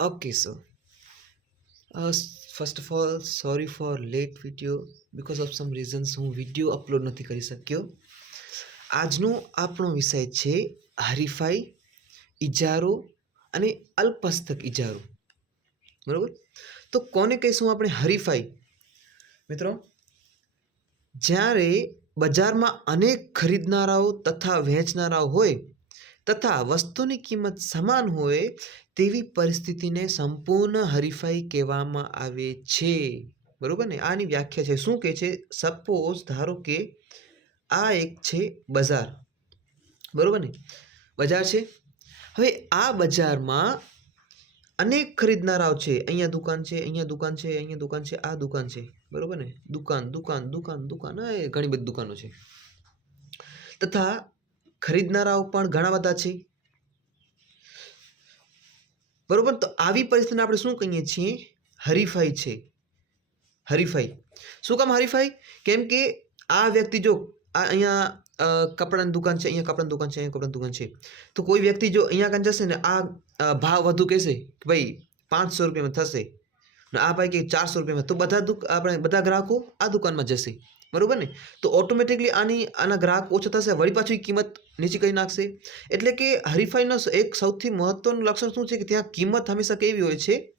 Okay, so uh, of of all, sorry for late video. Because of some હું video upload નથી કરી શક્યો. આજનો આપણો વિષય છે હરીફાઈ ઇજારો અને અલ્પસ્તક ઇજારો બરાબર? તો કોને કહીશું આપણે હરીફાઈ? મિત્રો જ્યારે બજારમાં અનેક ખરીદનારાઓ તથા વેચનારાઓ હોય તથા વસ્તુની કિંમત સમાન હોય તેવી પરિસ્થિતિને સંપૂર્ણ હરીફાઈ કહેવામાં આવે છે. બરાબર ને? આની વ્યાખ્યા છે. શું કહે છે? સપોઝ ધારો કે આ એક છે બજાર. બરાબર ને? બજાર છે? હવે આ બજારમાં અનેક ખરીદનારાઓ છે. અહીંયા દુકાન છે, અહીંયા દુકાન છે, અહીંયા દુકાન છે, આ દુકાન છે. બરાબર ને? દુકાન દુકાન દુકાન દુકાન ઘણી બધી દુકાનો છે. તથા ખરીદનારાઓ પણ ઘણા બધા છે. બરોબર, તો આવી પરિસ્થિતિને આપણે શું કહીએ છીએ? હરીફાઈ છે. હરીફાઈ. શું કામ હરીફાઈ? કેમ કે આ વ્યક્તિ જો આ અહીંયા કપડાની દુકાન છે, અહીંયા કપડાની દુકાન છે, અહીંયા કપડાની દુકાન છે. તો કોઈ વ્યક્તિ જો અહીંયા કાન જશે ને આ ભાવ વધુ કહેશે કે ભાઈ પાંચસો રૂપિયામાં થશે. ને આ ભાઈ કે ચારસો રૂપિયામાં, તો બધા આપણે બધા ગ્રાહકો આ દુકાનમાં જશે. બરોબર ને? તો ઓટોમેટિકલી આની, આના ગ્રાહક ઓછો થશે, વળી પાછું કિંમત નીચી કરી નાખશે. એટલે કે હરીફાઈનો એક સૌથી મહત્વનું લક્ષણ શું છે કે ત્યાં કિંમત હંમેશા કેવી હોય છે?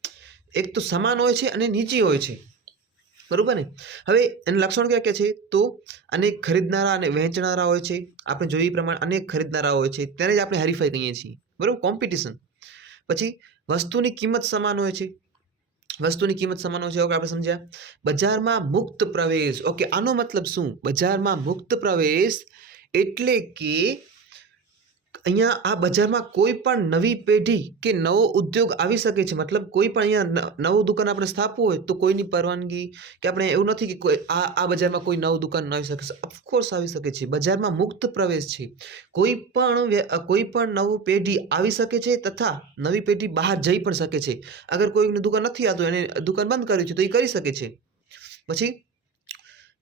એક તો સમાન હોય છે અને નીચી હોય છે. બરાબર ને? હવે એનું લક્ષણ ક્યાં ક્યાં છે? તો અનેક ખરીદનારા અને વહેંચનારા હોય છે. આપણે જોઈએ પ્રમાણે અનેક ખરીદનારા હોય છે. ત્યારે જ આપણે હરીફાઈ કહીએ છીએ. બરાબર? કોમ્પિટિશન પછી વસ્તુની કિંમત સમાન હોય છે. વસ્તુની કિંમત સમાન હોય છે ઓકે આપણે સમજ્યા. બજારમાં મુક્ત પ્રવેશ. ઓકે આનો મતલબ શું? બજારમાં મુક્ત પ્રવેશ એટલે કે અહીંયા આ બજારમાં કોઈ પણ નવી પેઢી કે નવો ઉદ્યોગ આવી શકે છે. મતલબ કોઈ પણ અહીંયા નવું દુકાન આપણે સ્થાપવું હોય તો કોઈની પરવાનગી કે આપણે એવું નથી કે કોઈ, આ આ બજારમાં કોઈ નવું દુકાન ન આવી શકે ઓફકોર્સ આવી શકે છે. બજારમાં મુક્ત પ્રવેશ છે. કોઈ પણ કોઈ પણ નવું પેઢી આવી શકે છે તથા નવી પેઢી બહાર જઈ પણ શકે છે. અગર કોઈની દુકાન નથી આવતું, એને દુકાન બંધ કરવી છે તો એ કરી શકે છે. પછી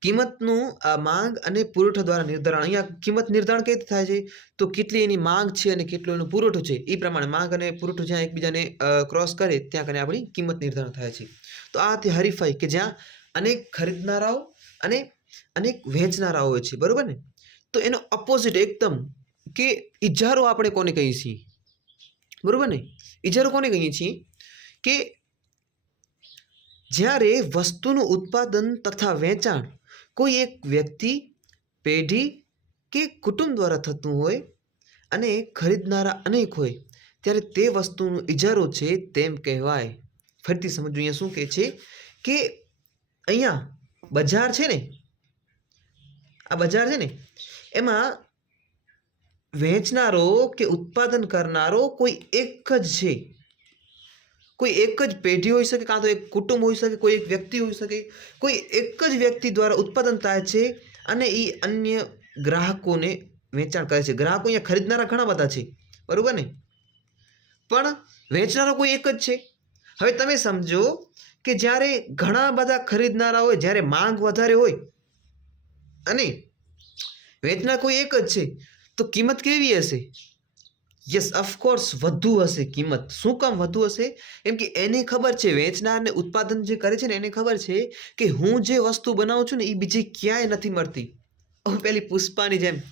કિંમતનું આ માંગ અને પુરવઠો દ્વારા નિર્ધારણ. અહીંયા કિંમત નિર્ધારણ કઈ રીતે થાય છે? તો કેટલી એની માંગ છે અને કેટલો એનો પુરવઠો છે? એ પ્રમાણે માંગ અને પુરવઠો જ્યાં એકબીજાને ક્રોસ કરે, ત્યાં કરીને આપણી કિંમત નિર્ધારણ થાય છે. તો આ હતી હરીફાઈ કે જ્યાં અનેક ખરીદનારાઓ અને અનેક વેચનારાઓ હોય છે. બરાબર ને? તો એનો ઓપોઝિટ એકદમ કે ઇજારો આપણે કોને કહીએ છીએ? બરાબર ને? ઇજારો કોને કહીએ છીએ? કે જ્યારે વસ્તુનું ઉત્પાદન તથા વેચાણ કોઈ એક વ્યક્તિ, પેઢી કે કુટુંબ દ્વારા થતું હોય અને ખરીદનારા અનેક હોય, ત્યારે તે વસ્તુનો ઇજારો છે તેમ કહેવાય. ફરીથી સમજવું, અહીંયા શું કહે છે કે અહીંયા બજાર છે ને, આ બજાર છે ને, એમાં વેચનારો કે ઉત્પાદન કરનારો કોઈ એક જ છે. કોઈ એક જ પેઢી હોઈ શકે કાં તો એક કુટુંબ હોઈ શકે, કોઈ એક વ્યક્તિ હોઈ શકે, કોઈ એક જ વ્યક્તિ દ્વારા ઉત્પાદન થાય છે અને એ અન્ય ગ્રાહકોને વેચાણ કરે છે. ગ્રાહકો અહીંયા ખરીદનારા ઘણા બધા છે, બરાબર ને? પણ વેચનારો કોઈ એક જ છે. હવે તમે સમજો કે જ્યારે ઘણા બધા ખરીદનારા હોય જ્યારે માંગ વધારે હોય અને વેચનાર કોઈ એક જ છે, તો કિંમત કેવી હશે? યસ ઓફકોર્સ વધુ હશે કિંમત શું કામ વધુ હશે એમ કે એને ખબર છે વેચનારને ઉત્પાદન જે કરે છે ને એને ખબર છે કે હું જે વસ્તુ બનાવું છું ને એ બીજે ક્યાંય નથી મળતી ઓ પેલી પુષ્પાની જેમ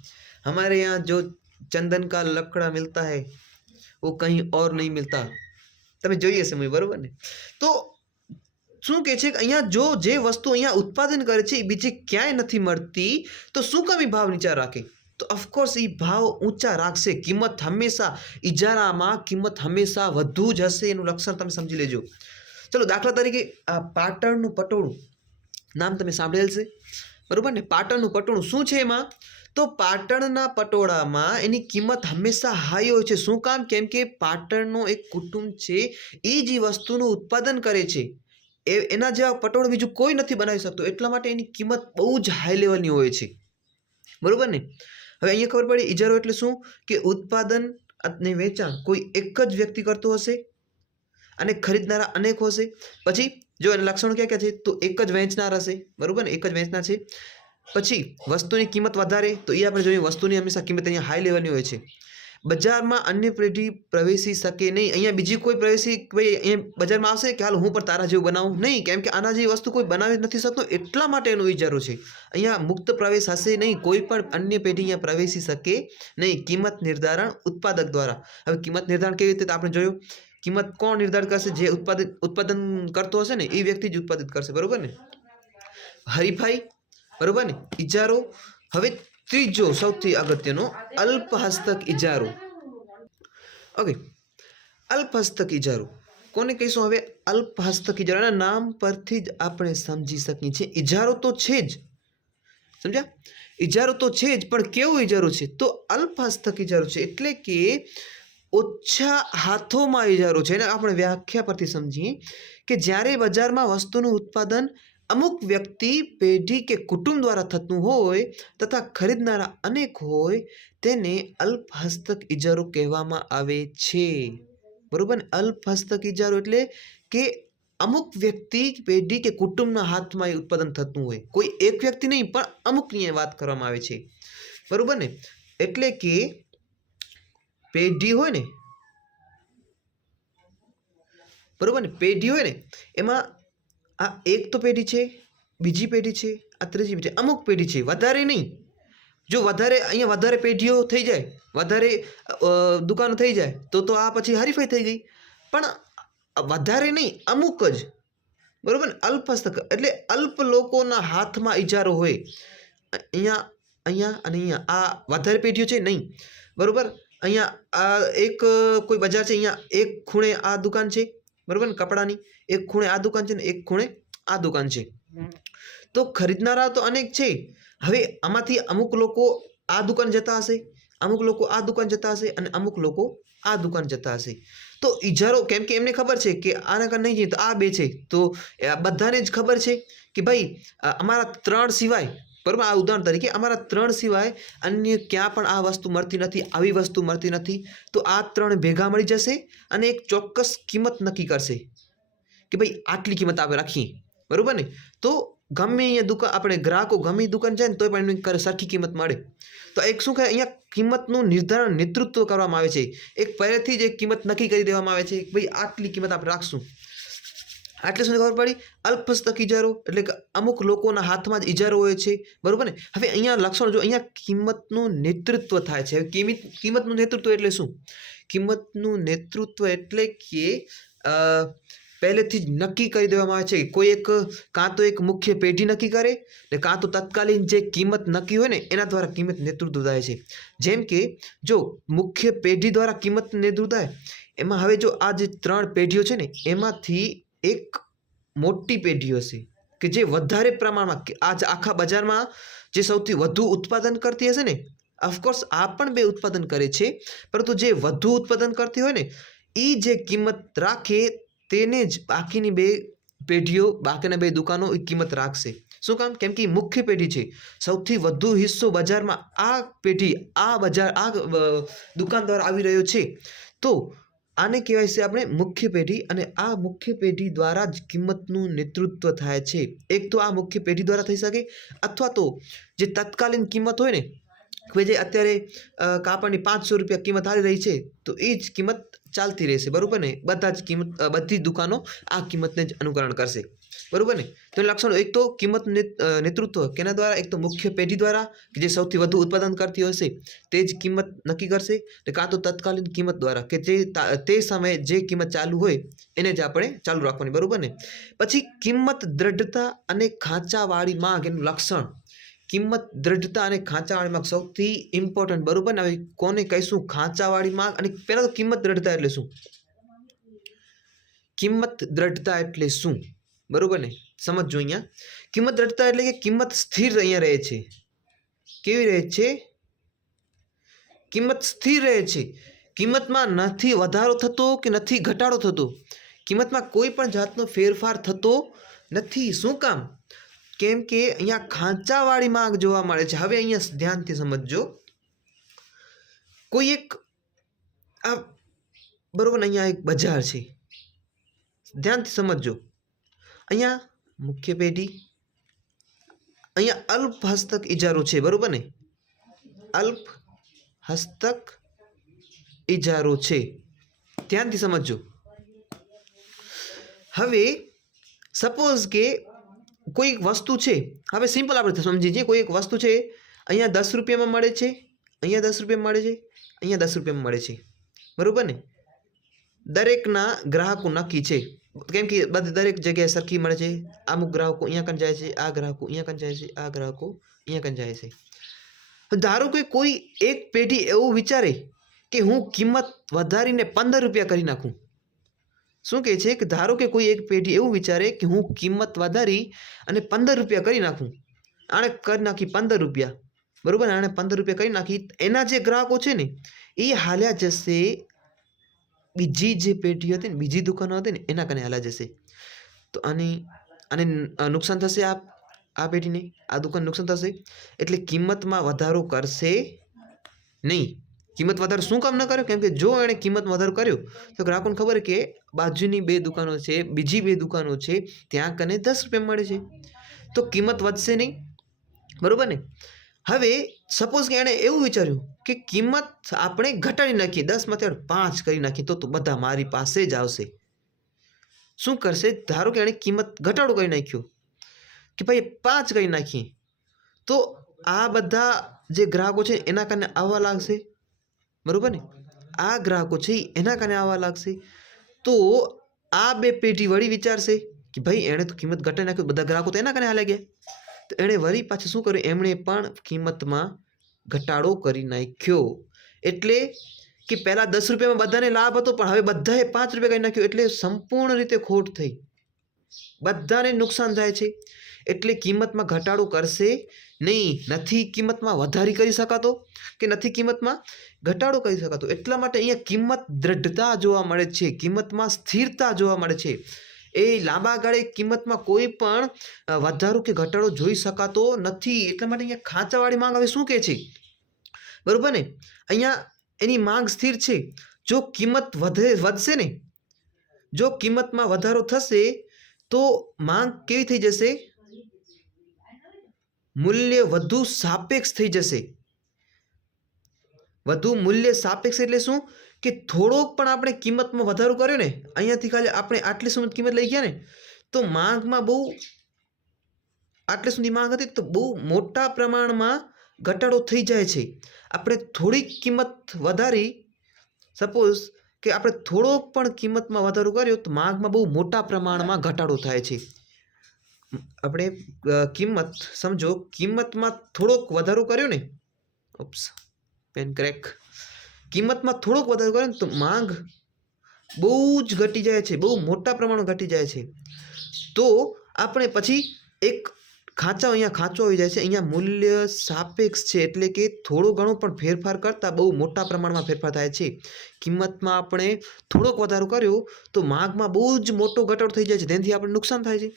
हमारे यहाँ जो चंदन का लकड़ा मिलता है वो कहीं और नहीं मिलता તમે જોઈએ છે મૂવી બરોબર ને તો શું કહે છે કે અહીંયા જો જે વસ્તુ અહીંયા ઉત્પાદન કરે છે એ બીજે ક્યાંય નથી મળતી તો શું કામ એ ભાવ નીચા રાખે તો ઓફકોર્સ એ ભાવ ઊંચા રાખશે. કિંમત હંમેશા ઇજારામાં કિંમત હંમેશા વધુ જ હશે એનું લક્ષણ તમે સમજી લેજો. ચલો, દાખલા તરીકે, આ પાટણનું પટોળું. નામ તમે સાંભળેલ છે? બરાબર ને? પાટણનું પટોળું શું છે એમાં? તો પાટણના પટોળામાં એની કિંમત હંમેશા હાઈ હોય છે. શું? કામ? કેમ કે પાટણનો એક કુટુંબ છે, એ જે વસ્તુનું ઉત્પાદન કરે છે. એ, એના જેવા પટોળ બીજું કોઈ નથી બનાવી શકતું. એટલા માટે એની કિંમત બહુ જ હાઈ લેવલની હોય છે. બરાબર ને? હવે અહીંયા ખબર પડી ઇજારો એટલે શું? કે ઉત્પાદન અને વેચાણ કોઈ એક જ વ્યક્તિ કરતો હશે અને ખરીદનારા અનેક હશે. પછી જો એના લક્ષણો ક્યાં ક્યાં છે, તો એક જ વેચનાર હશે. બરાબર ને? એક જ વેચનાર છે. પછી વસ્તુની કિંમત વધારે, તો એ આપણે જોઈએ વસ્તુની હંમેશા કિંમત અહીંયા હાઈ લેવલની હોય છે. બજારમાં અન્ય પેઢી પ્રવેશી શકે નહીં. અહીંયા બીજી કોઈ પ્રવેશી ભાઈ અહીંયા બજારમાં આવશે કે, હાલ, હું પણ તારા જેવું બનાવું. નહીં, કેમ કે આના જેવી વસ્તુ કોઈ બનાવી નથી શકતો. એટલા માટે એનો વિચારો છે. અહીંયા મુક્ત પ્રવેશ હશે નહીં, કોઈ પણ અન્ય પેઢી અહીંયા પ્રવેશી શકે નહીં. કિંમત નિર્ધારણ ઉત્પાદક દ્વારા. હવે કિંમત નિર્ધારણ કેવી રીતે આપણે જોયું? કિંમત કોણ નિર્ધાર કરશે? જે ઉત્પાદન ઉત્પાદન કરતો હશે ને, એ વ્યક્તિ જ ઉત્પાદિત કરશે. બરોબર ને? હરીફાઈ, બરાબર ને? ઇજારો. હવે ત્રીજો સૌથી અગત્યનો અલ્પહસ્તક ઇજારો. ઓકે અલ્પહસ્તક ઇજારો. કોને કહીશું હવે? અલ્પહસ્તક ઇજારો એના નામ પરથી જ આપણે સમજી શકીએ છીએ. ઇજારો તો છે જ. સમજ્યા? ઇજારો તો છે જ, પણ કેવો ઇજારો છે? તો અલ્પહસ્તક ઇજારો છે. એટલે કે ઓછા હાથોમાં ઇજારો છે. એને આપણે વ્યાખ્યા પરથી સમજીએ કે જ્યારે બજારમાં વસ્તુનું ઉત્પાદન અમુક વ્યક્તિ પેઢી કે કુટુંબ દ્વારા થતું હોય તથા ખરીદનારા અનેક હોય તેને અલ્પ હસ્તક ઇજારો કહેવામાં આવે છે. બરાબર ને? અલ્પ હસ્તક ઇજારો એટલે કે અમુક વ્યક્તિ પેઢી કે કુટુંબના હાથમાં એ ઉત્પાદન થતું હોય. કોઈ એક વ્યક્તિ નહીં, પણ અમુકની વાત કરવામાં આવે છે. બરાબર ને? એટલે કે પેઢી હોય ને? બરાબર ને? પેઢી હોય ને, એમાં આ એક તો પેઢી છે, બીજી પેઢી છે, આ ત્રીજી પેઢી અમુક પેઢી છે, વધારે નહીં. જો વધારે, અહીંયા વધારે પેઢીઓ થઈ જાય, વધારે દુકાનો થઈ જાય, તો તો આ પછી હરીફાઈ થઈ ગઈ. પણ વધારે નહીં, અમુક જ. બરાબર ને? અલ્પ હસ્તક એટલે અલ્પ લોકોના હાથમાં ઇજારો હોય. અહીંયા અહીંયા અને અહીંયા. આ વધારે પેઢીઓ છે નહીં. બરાબર? અહીંયા આ એક કોઈ બજાર છે, અહીંયા એક ખૂણે આ દુકાન છે. બરોબર ને કપડાની? એક ખૂણે આ દુકાન છે ને એક ખૂણે આ દુકાન છે. તો ખરીદનારા તો અનેક છે. હવે આમાંથી અમુક લોકો આ દુકાન જતા હશે અમુક લોકો આ દુકાન જતા હશે અને અમુક લોકો આ દુકાન જતા હશે. તો ઇજારો કેમ કે એમને ખબર છે કે આના કારણે નહીં જઈએ તો આ બે છે. તો આ બધાને જ ખબર છે કે ભાઈ અમારા ત્રણ સિવાય બરાબર આ ઉદાહરણ તરીકે અમારા ત્રણ સિવાય અન્ય ક્યાં પણ આ વસ્તુ મળતી નથી, આવી વસ્તુ મળતી નથી, તો આ ત્રણ ભેગા મળી જશે અને એક ચોક્કસ કિંમત નક્કી કરશે કે ભાઈ આટલી કિંમત આપણે રાખીએ. બરાબર ને? તો ગમે અહીંયા દુકાન આપણે ગ્રાહકો ગમે દુકાન જાય ને તોય પણ એમને સરખી કિંમત મળે. તો એક શું કહે અહીંયા કિંમતનું નિર્ધારણ નેતૃત્વ કરવામાં આવે છે. એક પહેલેથી જ એક કિંમત નક્કી કરી દેવામાં આવે છે ભાઈ આટલી કિંમત આપણે રાખશું. આટલે સુધી ખબર પડી? અલ્પસ્તક ઇજારો એટલે કે અમુક લોકોના હાથમાં જ ઇજારો હોય છે. બરાબર ને? હવે અહીંયા લક્ષણ જો, અહીંયા કિંમતનું નેતૃત્વ થાય છે. કિંમત કિંમતનું નેતૃત્વ એટલે શું? કિંમતનું નેતૃત્વ એટલે કે પહેલેથી જ નક્કી કરી દેવામાં આવે છે કે કોઈ એક, કાં તો એક મુખ્ય પેઢી નક્કી કરે ને કાં તો તત્કાલીન જે કિંમત નક્કી હોય ને, એના દ્વારા કિંમત નેતૃત્વ થાય છે. જેમ કે, જો મુખ્ય પેઢી દ્વારા કિંમત નેતૃત્વ થાય, એમાં હવે જો આ જે ત્રણ પેઢીઓ છે ને, એમાંથી એક મોટી પેઢી હશે કે જે વધારે પ્રમાણમાં આજ આખા બજારમાં જે સૌથી વધુ ઉત્પાદન કરતી હશે ને ઓફકોર્સ આ પણ બે ઉત્પાદન કરે છે, પરંતુ જે વધુ ઉત્પાદન કરતી હોય ને એ જે કિંમત રાખે તેને જ બાકીની બે પેઢીઓ, બાકીના બે દુકાનો એ કિંમત રાખશે. શું કામ? કેમ કે મુખ્ય પેઢી છે. સૌથી વધુ હિસ્સો બજારમાં આ પેઢી, આ બજાર, આ દુકાન દ્વારા આવી રહ્યો છે. તો આને કહેવાય છે આપણે મુખ્ય પેઢી અને આ મુખ્ય પેઢી દ્વારા જ કિંમતનું નેતૃત્વ થાય છે. એક તો આ મુખ્ય પેઢી દ્વારા થઈ શકે અથવા તો જે તત્કાલીન કિંમત હોય ને, કે જે અત્યારે કાપડની પાંચસો રૂપિયા કિંમત હાલી રહી છે, તો એ જ કિંમત ચાલતી રહેશે, બરાબર ને? બધા જ કિંમત બધી જ દુકાનો આ કિંમતને જ અનુકરણ કરશે, બરાબર ને? તો લક્ષણો એક તો કિંમત નેતૃત્વ કેના દ્વારા? એક તો મુખ્ય પેઢી દ્વારા, કે જે સૌથી વધુ ઉત્પાદન કરતી હશે, તે જ કિંમત નક્કી કરશે, ને કાં તો તત્કાલીન કિંમત દ્વારા, કે જે તે સમયે જે કિંમત ચાલુ હોય, એને જ આપણે ચાલુ રાખવાની, બરાબર ને? પછી કિંમત દ્રઢતા અને ખાંચાવાળી માંગ એનું લક્ષણ કિંમત, દ્રઢતા અને ખાંચાવાળી માર્ગ સૌથી ઇમ્પોર્ટન્ટ બરાબર ને? હવે કોને કહીશું? ખાંચાવાળી માર્ગ અને પહેલાં તો કિંમત, દ્રઢતા એટલે શું? કિંમત, દ્રઢતા એટલે શું? બરાબર ને? સમજજો અહીંયા. કિંમત, દ્રઢતા એટલે કે કિંમત સ્થિર અહીંયા રહે છે. કેવી રહે છે? કિંમત સ્થિર રહે છે. કિંમતમાં નથી વધારો થતો કે નથી ઘટાડો થતો? કિંમતમાં કોઈ પણ જાતનો ફેરફાર થતો નથી. શું કામ? કેમ કે અહીંયા ખાંચાવાળી માંગ જોવા મળે છે. હવે અહીંયા ધ્યાનથી સમજજો. કોઈ એક આ બરોબર અહીંયા એક બજાર છે. ધ્યાનથી સમજજો. અહીંયા મુખ્ય પેઢી, અહીંયા અલ્પ હસ્તક ઇજારો છે, બરોબર ને? અલ્પ હસ્તક ઇજારો છે. ધ્યાનથી સમજજો. હવે સપોઝ કે કોઈ વસ્તુ છે? હવે સિમ્પલ આપણે સમજી છીએ કોઈ એક વસ્તુ છે, અહીંયા દસ રૂપિયામાં મળે છે, અહીંયા દસ રૂપિયામાં મળે છે, અહીંયા દસ રૂપિયામાં મળે છે. બરાબર ને? દરેકના ગ્રાહકો નક્કી છે. કેમ કે બધી દરેક જગ્યાએ સરખી મળે છે. અમુક ગ્રાહકો અહીંયા કન જાય છે, આ ગ્રાહકો અહીંયા કન જાય છે, આ ગ્રાહકો અહીંયા કન જાય છે. ધારો કે કોઈ એક પેઢી એવું વિચારે કે હું કિંમત વધારીને પંદર રૂપિયા કરી નાખું. શું કહે છે કે ધારો કે કોઈ એક પેઢી એવું વિચારે કે હું કિંમત વધારી અને પંદર રૂપિયા કરી નાખું. આણે કરી નાખી પંદર રૂપિયા. બરાબર? આણે પંદર રૂપિયા કરી નાખી. એના જે ગ્રાહકો છે ને, એ હાલ્યા જશે. બીજી જે પેઢી હતી ને, બીજી દુકાનો હતી ને, એના કને હાલ્યા જશે. તો આની, આને નુકસાન થશે આ આ પેઢીને? આ દુકાન નુકસાન થશે? એટલે કિંમતમાં વધારો કરશે નહીં. કિંમત વધારો શું કામ ન કર્યો? કેમ કે જો એણે કિંમત વધારો કર્યો, તો ગ્રાહકોને ખબર કે બાજુની બે દુકાનો છે, બીજી બે દુકાનો છે, ત્યાં કને દસ રૂપિયા મળે છે. તો કિંમત વધશે નહીં. બરાબર ને? હવે સપોઝ કે એણે એવું વિચાર્યું કે કિંમત આપણે ઘટાડી નાખીએ દસમાંથી આપણે પાંચ કરી નાખીએ, તો બધા મારી પાસે જ આવશે. શું કરશે? ધારો કે એણે કિંમત ઘટાડો કરી નાખ્યો, કે ભાઈ પાંચ કરી નાખીએ, તો આ બધા જે ગ્રાહકો છે એના કારણે આવવા લાગશે? બરોબર ને? આ ગ્રાહકો છે એના કારણે આવવા લાગશે. તો આ બે પેઢી વળી વિચારશે કે ભાઈ, એણે તો કિંમત ઘટાડી નાખી, બધા ગ્રાહકો તો એના કારણે હાલ્યા ગયા. તો એણે વળી પાછું શું કર્યું? એમણે પણ કિંમતમાં ઘટાડો કરી નાખ્યો. એટલે કે પહેલાં દસ રૂપિયામાં બધાને લાભ હતો, પણ હવે બધાએ પાંચ રૂપિયા કરી નાખ્યો. એટલે સંપૂર્ણ રીતે ખોટ થઈ. બધાને નુકસાન થાય છે. એટલે કિંમતમાં ઘટાડો કરશે નહીં. નથી કિંમતમાં વધારી કરી શકાતો કે નથી કિંમતમાં? ઘટાડો કરી શકાતો. એટલા માટે અહીંયા કિંમત દ્રઢતા જોવા મળે છે, કિંમતમાં સ્થિરતા જોવા મળે છે. એ લાંબા ગાળે કિંમતમાં કોઈ પણ વધારો કે ઘટાડો જોઈ શકાતો નથી. એટલા માટે અહીંયા ખાંચાવાળી માંગ હવે શું કહે છે? બરાબર ને? અહીંયા એની માંગ સ્થિર છે. જો કિંમત વધે, વધશે ને? જો કિંમતમાં વધારો થશે, તો માંગ કેવી થઈ જશે? મૂલ્ય વધુ સાપેક્ષ થઈ જશે. વધુ મૂલ્ય સાપેક્ષ એટલે શું? કે થોડોક પણ આપણે કિંમતમાં વધારો કર્યો ને, અહીંયાથી ખાલી આપણે આટલી સુધી કિંમત લઈ ગયા ને, તો માંગમાં બહુ આટલે સુધી માંગ હતી તો બહુ મોટા પ્રમાણમાં ઘટાડો થઈ જાય છે. આપણે થોડીક કિંમત વધારી સપોઝ કે આપણે થોડોક પણ કિંમતમાં વધારો કર્યો તો માંગમાં બહુ મોટા પ્રમાણમાં ઘટાડો થાય છે. આપણે કિંમત, સમજો, કિંમતમાં થોડોક વધારો કર્યો ને ઓપ્સ પેન ક્રેક કિંમતમાં થોડોક વધારો કરે ને તો માંગ બહુ જ ઘટી જાય છે, બહુ મોટા પ્રમાણમાં ઘટી જાય છે. તો આપણે પછી એક ખાંચા અહીંયા ખાંચો આવી જાય છે, અહીંયા મૂલ્ય સાપેક્ષ છે એટલે કે થોડો ઘણો પણ ફેરફાર કરતાં બહુ મોટા પ્રમાણમાં ફેરફાર થાય છે. કિંમતમાં આપણે થોડોક વધારો કર્યો તો માંગમાં બહુ જ મોટો ઘટાડો થઈ જાય છે, તેનાથી આપણે નુકસાન થાય છે.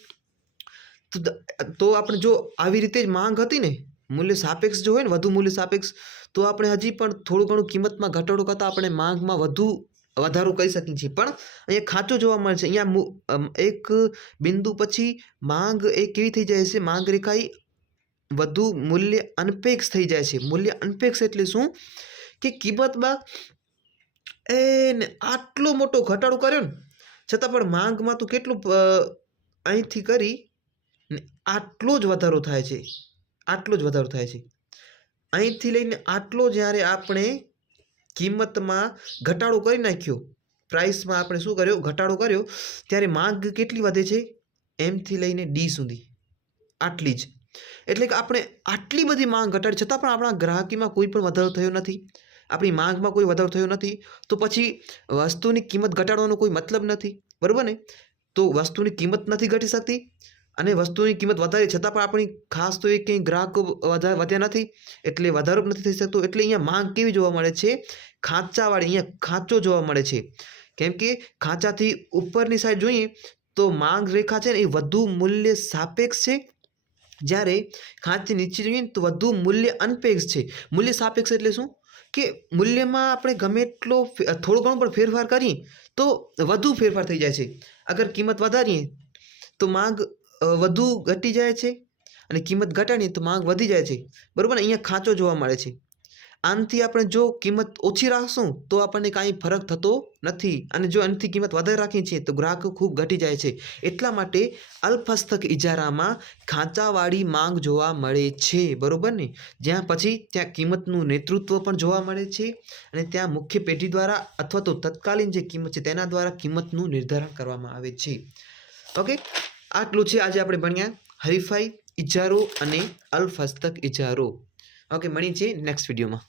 તો આપણે જો આવી રીતે જ માંગ હતી ને, મૂલ્ય સાપેક્ષ જો હોય ને, વધુ મૂલ્ય સાપેક્ષ તો આપણે હજી પણ થોડું ઘણું કિંમતમાં ઘટાડો કરતાં આપણે માંગમાં વધુ, વધારો કરી શકીએ છીએ. પણ અહીંયા ખાંચો જોવા મળે છે. અહીંયા એક બિંદુ પછી માંગ એ કેવી થઈ જાય છે? માંગ રેખા વધુ મૂલ્ય અનપેક્ષ થઈ જાય છે. મૂલ્ય અનપેક્ષ એટલે શું? કે કિંમતમાં એને આટલો મોટો ઘટાડો કર્યો ને, છતાં પણ માંગમાં તો કેટલું અહીંથી કરી ને આટલો જ વધારો થાય છે. આટલો જ વધારો થાય છે. અહીંથી લઈને આટલો જ્યારે આપણે કિંમતમાં ઘટાડો કરી નાખ્યો પ્રાઇસમાં આપણે શું કર્યો? ઘટાડો કર્યો, ત્યારે માંગ કેટલી વધે છે? એમથી લઈને ડી સુધી. આટલી જ. એટલે કે આપણે આટલી બધી માંગ ઘટાડી, છતાં પણ આપણા ગ્રાહકીમાં કોઈ પણ વધારો થયો નથી. આપણી માંગમાં કોઈ વધારો થયો નથી. તો પછી વસ્તુની કિંમત ઘટાડવાનો કોઈ મતલબ નથી. બરાબર ને? તો વસ્તુની કિંમત નથી ઘટી શકતી. અને વસ્તુની કિંમત વધારે, છતાં પણ આપણી ખાસ તો એ કંઈ ગ્રાહકો વધ્યા નથી, એટલે વધારો નથી થઈ શકતો, એટલે અહીંયા માંગ કેવી જોવા મળે છે? ખાંચાવાળી, અહીંયા ખાંચો જોવા મળે છે. કેમ કે ખાંચાથી ઉપરની સાઈડ જોઈએ, તો માંગ રેખા છે ને એ વધુ મૂલ્ય સાપેક્ષ છે. જ્યારે ખાંચથી નીચે જોઈએ તો વધુ મૂલ્ય અનપેક્ષ છે. મૂલ્ય સાપેક્ષ એટલે શું? કે મૂલ્યમાં આપણે ગમે એટલો થોડો ઘણો પણ ફેરફાર કરીએ, તો વધુ ફેરફાર થઈ જાય છે. અગર કિંમત વધારીએ, તો માંગ વધુ ઘટી જાય છે અને કિંમત ઘટાડીએ તો માંગ વધી જાય છે. બરાબર ને? અહીંયા ખાંચો જોવા મળે છે. આનાથી આપણે જો કિંમત ઓછી રાખશું તો આપણને કાંઈ ફરક થતો નથી અને જો આનાથી કિંમત વધારે રાખીએ છીએ તો ગ્રાહકો ખૂબ ઘટી જાય છે. એટલા માટે અલ્પહસ્તક ઇજારામાં ખાંચાવાળી માંગ જોવા મળે છે. બરાબર ને? જ્યાં પછી ત્યાં કિંમતનું નેતૃત્વ પણ જોવા મળે છે અને ત્યાં મુખ્ય પેઢી દ્વારા અથવા તો તત્કાલીન જે કિંમત છે તેના દ્વારા કિંમતનું નિર્ધારણ કરવામાં આવે છે. ઓકે? આટલું છે આજે આપણે ભણ્યા. હરીફાઈ ઇજારો અને અલ્ફસ્તક ઇજારો ઓકે મળી છે નેક્સ્ટ વિડીયોમાં